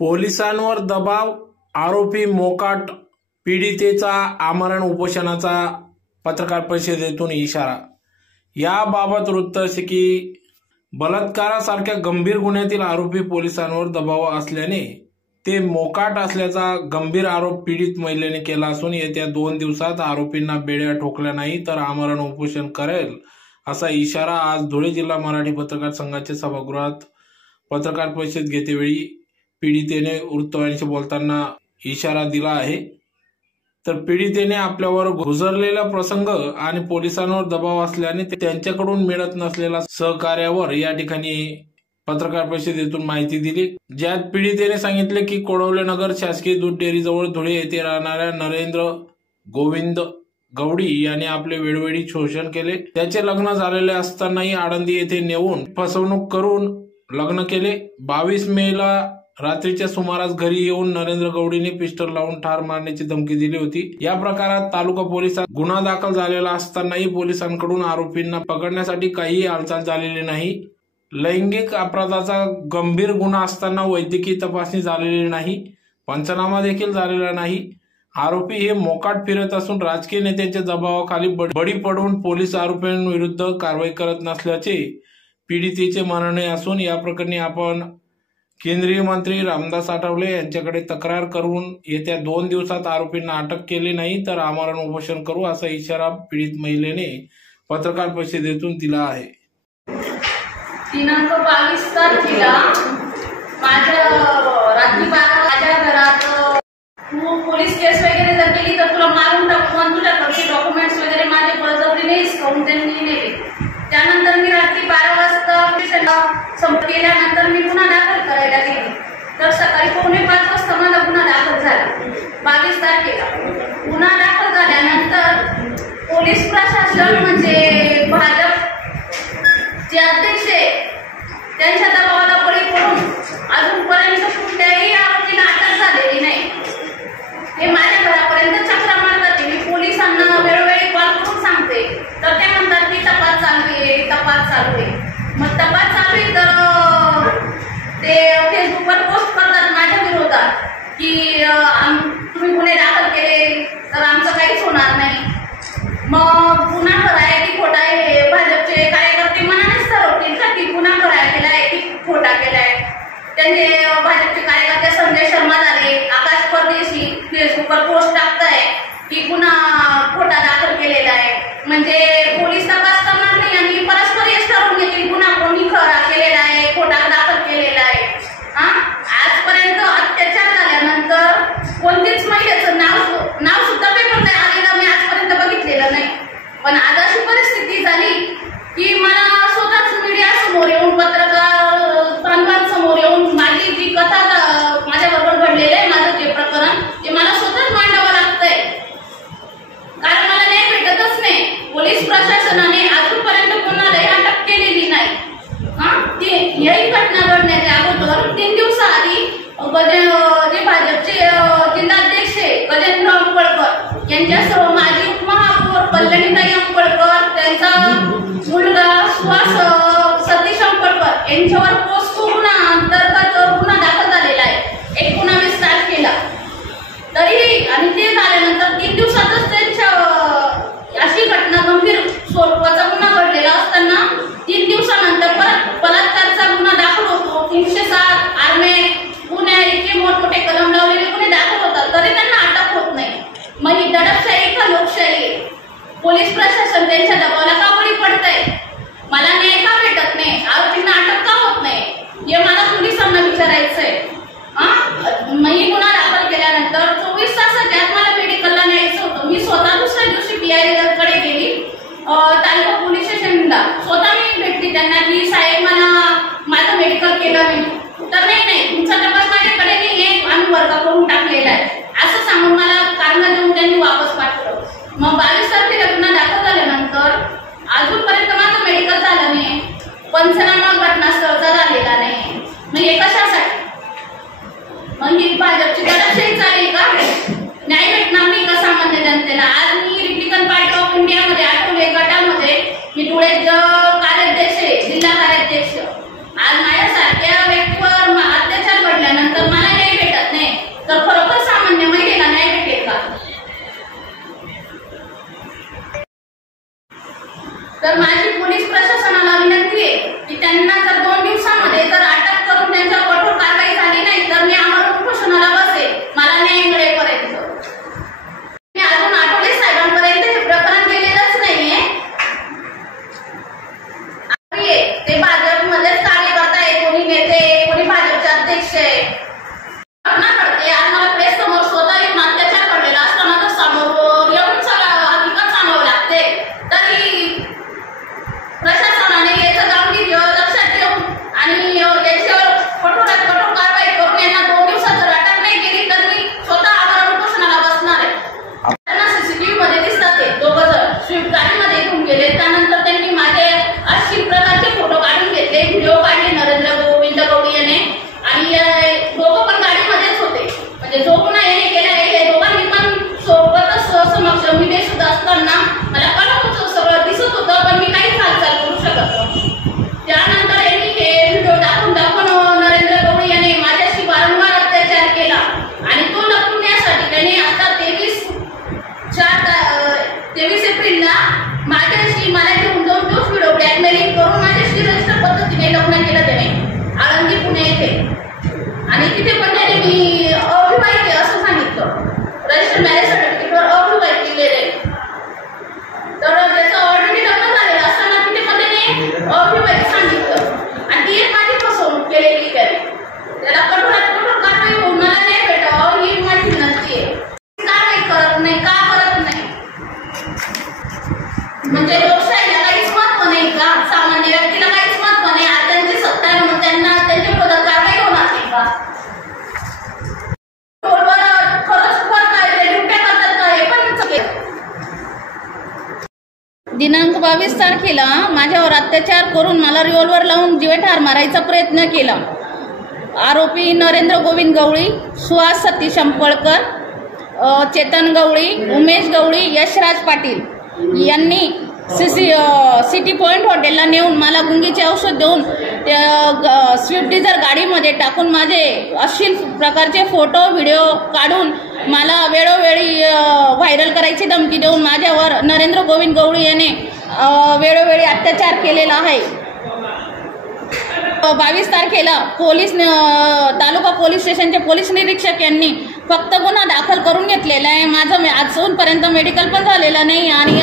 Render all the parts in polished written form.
पोलिसांवर दबाव, आरोपी मोकाट, पीडितेचा आमरण उपोषणाचा पत्रकार परिषदेतून इशारा। याबाबत वृत्त असे की बलात्कारासारख्या गंभीर गुन्ह्यातील आरोपी पोलिसांवर दबाव असल्याने ते मोकाट असल्याचा गंभीर आरोप पीडित महिलेने केला असून येत्या 2 दिवसात आरोपींना बेड्या ठोकल्या नाही तर आमरण उपोषण करेल असा इशारा आज धुळे जिल्हा मराठी पत्रकार संघाच्या सभागृहात पत्रकार परिषद घेतेवेळी पीडितेने वृत्तवाहिनीशी बोलताना इशारा दिला आहे। तर पीडितेने आपल्यावर गुजरलेला प्रसंग आणि पोलिसांवर दबाव असल्याने त्यांच्याकडून मिळत नसलेल्या सहकार्यावर या ठिकाणी पत्रकार परिषदेतून माहिती दिली, ज्यात पीडितेने सांगितले की कोडवलेनगर शासकीय दूध डेअरीजवळ धुळे येथे राहणाऱ्या नरेंद्र गोविंद गवडी यांनी आपले वेळोवेळी शोषण केले। त्याचे लग्न झालेले असतानाही आळंदी येथे नेऊन फसवणूक करून लग्न केले। 22 मेला रात्रीच्या सुमारास घरी येऊन नरेंद्र गवडीने पिस्टल लावून ठार मारण्याची धमकी दिली होती। या प्रकारात तालुका पोलिसात गुन्हा दाखल झालेला असतानाही पोलिसांकडून आरोपींना पकडण्यासाठी काही हालचाल झालेली नाही। लैंगिक अपराधाचा गंभीर गुन्हा असताना वैद्यकीय तपासणी झालेली नाही, पंचनामा देखील झालेला नाही। आरोपी हे मोकाट फिरत असून राजकीय नेत्यांच्या दबावाखाली बळी पडून पोलीस आरोपींविरुद्ध कारवाई करत नसल्याचे पीडितेचे म्हणणे असून या प्रकरणी आपण केंद्रीय मंत्री रामदास आठवले यांच्याकडे तक्रार करून येत्या 2 दिवसात आरोपींना अटक केली नाही तर आमरण उपोषण करू असा इशारा पीडित महिलेने पत्रकार परिषदेतून दिला आहे। दिनांक 22 तारखेला माझ्या रात्री 12 माझ्या घरात तू पोलीस केस वगैरे जर केली तर तुला मारून टाकू आणि तुझ्याकडचे डॉक्युमेंट्स वगैरे माझे बळजबरीने हिसकावून त्यांनी नेले। त्यानंतर मी रात्री 12 वाजता संपर्क केल्यानंतर मी गुन्हा दाखल करायला गेले तर सकाळी 4:45 वाजता माझा गुन्हा दाखल झाला। 22 तारखेला गुन्हा दाखल झाल्यानंतर पोलीस प्रशासन म्हणजे भाजपचे अध्यक्ष त्यांच्या दबावाला बळी पडून अजूनपर्यंत कुठल्याही आरोपीला अटक झालेली नाही। ते माझ्या घरापर्यंत चक्रा मारतात। मी पोलिसांना वेळोवेळी कॉल करून सांगते तर ते म्हणतात की तपास चालू आहे, तपास चालू आहे। मग तपास चालू आहे तर ते फेसबुकवर पोस्ट करतात माझ्या विरोधात की तुम्ही गुन्हे दाखल केले तर आमचं काहीच होणार नाही। मग गुन्हा खरा आहे की खोटा आहे हे भाजपचे कार्यकर्ते मनानेच ठरवतील का की गुन्हा खरा केलाय की खोटा केलाय। त्यांचे भाजपचे कार्यकर्ते संजय शर्मा झाले, आकाश परदेशी फेसबुकवर पोस्ट टाकताय की गुन्हा खोटा दाखल केलेला आहे, म्हणजे पोलीस तपास करणार नाही आणि परस्पर हेच ठरवून घेतील गुन्हा कोणी खरा केलेला आहे खोटा दाखल केलेला आहे। आजपर्यंत अत्याचार झाल्यानंतर कोणतीच महिलेचं नाव सुद्धा पेपर नाही आलेलं मी आजपर्यंत बघितलेलं नाही। पण आज अशी परिस्थिती झाली की मला स्वतःच मीडिया समोर येऊन पत्रकार समोर येऊन माझी जी कथा माझ्याबरोबर घडलेलं आहे, माझं जे प्रकरण ते मला स्वतःच मांडावं लागतंय कारण मला न्याय भेटतच नाही। पोलीस प्रशासनाने अजूनपर्यंत कोणालाही अटक केलेली नाही। याही घटना घडण्याच्या अगोदर 3 दिवसाआधी जे भाजपचे जिल्हाध्यक्ष गजेंद्र अंपळकर यांच्यासह माजी उपमहापौर कल्याणीताई अंपळकर, त्यांचा मुलगा सुहास सतीश अंपळकर यांच्यावर पोस्को गुन्हा अंतर्गत गुन्हा दाखल झालेला आहे 19 तारखेला। तरीही आणि ते झाल्यानंतर 3 दिवसातच त्यांच्या अशी घटना गंभीर स्वरूपाचा गुन्हा घडलेला असताना 3 दिवसानंतर परत बलात्काराचा गुन्हा दाखल होतो। 307 आर्मे गुन्हे इतके मोठमोठे कलम लावलेले गुन्हे दाखल होतात तरी त्यांना अटक होत नाही। मग ही दडपशाही का लोकशाही? पोलीस प्रशासन त्यांच्या दबावाला का बळी पडतंय? मला न्याय का भेटत नाही? आरोपींना अटक का होत नाही हे मला पोलिसांना विचारायचंय। मी गुन्हा दाखल केल्यानंतर 24 तासाच्या आत मला मेडिकलला न्यायचं होतं। मी स्वतः दुसऱ्या दिवशी PI कडे गेली तालुका पोलीस स्टेशनला, स्वतः मी भेटली त्यांना की साहेब मला माझं मेडिकल केलं नाही तर नाही तुमचा तपास माझ्याकडे नाही आहे, आम्ही वर्ग करून टाकलेला आहे असं सांगून मला कारण देऊन त्यांनी वापस पाठवलं। मग 22 तारखेला गुन्हा दाखल झाल्यानंतर अजूनपर्यंत माझं मेडिकल झालं नाही, पंचनामा घटनास्थळचा झालेला नाही। मग हे कशासाठी? मग ही भाजपची दडपशाही चालेल का? न्याय भेटणार नाही का सामान्य जनतेला? आज मी रिपब्लिकन पार्टी ऑफ इंडियामध्ये आठवले गटामध्ये मी धुळे कार्याध्यक्ष जिल्हा कार्याध्यक्ष। आज माझ्यासारख्या व्यक्तीवर अत्याचार घडल्यानंतर मला यांच्यावर कठोरात कठोर कारवाई करून यांना 2 दिवसात जर अटक नाही केली तर मी स्वतः आमरण उपोषणाला बसणार आहे. त्यांना सीसीटीव्ही मध्ये दिसतात ते दोघं जण स्विफ्ट गाडीमध्ये इथून गेले. त्यानंतर त्यांनी माझे 80 प्रकारचे फोटो काढून घेतले, व्हिडिओ काढले नरेंद्र गोविंद गवळी याने, आणि दोघं पण गाडीमध्येच होते. म्हणजे जो गुन्हा याने केला आहे दोघांनी पण सोबतच समक्ष मी सुद्धा असताना मला कळत सगळं दिसत होतं, पण मी काहीच हालचाल करू शकत नव्हती. त्यानंतर यांनी हे व्हिडिओ दाखवून नरेंद्र गवळी याने माझ्याशी वारंवार अत्याचार केला आणि तो लपवण्यासाठी त्याने आता 23 एप्रिलला माझ्याशी मला घेऊन जाऊन तोच व्हिडिओ ब्लॅकमेलिंग करून माझ्याशी रजिस्टर पद्धतीने लग्न केलं त्याने आळंदी पुणे येथे. आणि तिथे पण त्याने मी अविवाहित आहे असं सांगितलं, रजिस्टर मॅरेज सर्टिफिकेटवर अविवाहित केलेले. तर त्याचं ऑलरेडी लग्न झालेलं असताना तिथे पण त्याने अविवाहित सांगितलं आणि ती एक माझी फसवणूक केलेली त्याने. त्याला कठोरात कठोर कारवाई होऊन मला नाही भेटावं ही माझी विनंती आहे. कारवाई करत नाही, का करत नाही? म्हणजे लोकशाहीला काहीच महत्व नाही का? सामान्य व्यक्तीला काहीच महत्व नाही? आज त्यांची सत्ता आहे म्हणून त्यांना त्यांच्या विरोधात कारवाई होणार नाही का? दिनांक 22 तारखेला माझ्यावर अत्याचार करून मला रिव्हॉल्वर लावून जीवेठार मारायचा प्रयत्न केला. आरोपी नरेंद्र गोविंद गवळी, सुहास सतीश अंपळकर, चेतन गवळी, उमेश गवळी, यशराज पाटील यांनी सिटी पॉइंट हॉटेलला नेऊन मला गुंगीचे औषध देऊन स्विफ्ट डिझायर गाडीमध्ये टाकून माझे अश्लील प्रकारचे फोटो व्हिडिओ काढून मला वेळोवेळी व्हायरल करायची धमकी देऊन माझ्यावर नरेंद्र गोविंद गवळी याने वेळोवेळी अत्याचार केलेला आहे. 22 तारखेला तालुका पोलीस स्टेशनचे पोलीस निरीक्षक यांनी फक्त गुन्हा दाखल करून घेतलेला आहे. माझं अजूनपर्यंत मेडिकल पण झालेलं नाही आणि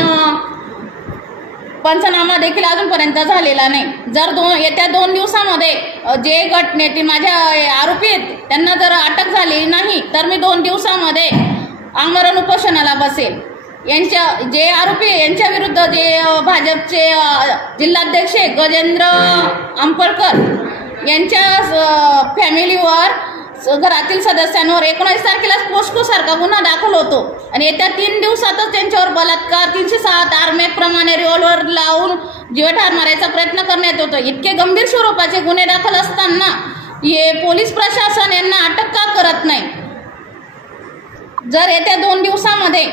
पंचनामा देखील अजूनपर्यंत झालेला नाही. जर येत्या 2 दिवसामध्ये जे घटनेतील माझ्या आरोपी आहेत त्यांना जर अटक झाली नाही तर मी 2 दिवसामध्ये आमरण उपोषणाला बसेल. जे आरोपी यांच्या विरुद्ध जे भाजपचे जिल्हाध्यक्ष गजेंद्र अंपळकर यांच्या फॅमिलीवर घरातील सदस्यांवर 19 तारखेलाच पोस्को सारखा गुन्हा दाखल होतो आणि येत्या 3 दिवसातच त्यांच्यावर बलात्कार 307 आर्मेक प्रमाणे रिव्हॉल्वर लावून जीवठार मारायचा प्रयत्न करण्यात येतो. इतके गंभीर स्वरूपाचे गुन्हे दाखल असताना हे पोलीस प्रशासन यांना अटक का करत नाही? जर येत्या 2 दिवसामध्ये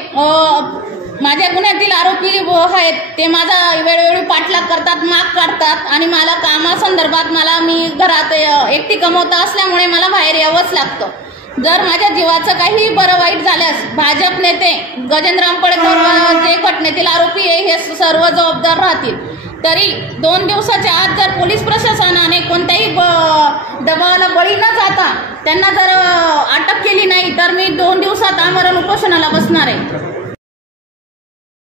माझ्या गुन्ह्यातील आरोपी आहेत ते माझा वेळोवेळी पाठलाग करतात, माग काढतात आणि मला कामासंदर्भात मी घरात एकटी कमवता असल्यामुळे मला बाहेर यावंच लागतं. जर माझ्या जीवाचं काही बरं वाईट झाल्यास भाजप नेते गजेंद्र अंपळकर जे घटनेतील आरोपी आहे हे सर्व जबाबदार राहतील. तरी 2 दिवसाच्या आत जर पोलीस प्रशासनाने कोणत्याही दबावाला बळी न जाता त्यांना जर अटक केली नाही तर मी 2 दिवसात आमरण उपोषणाला बसणार आहे.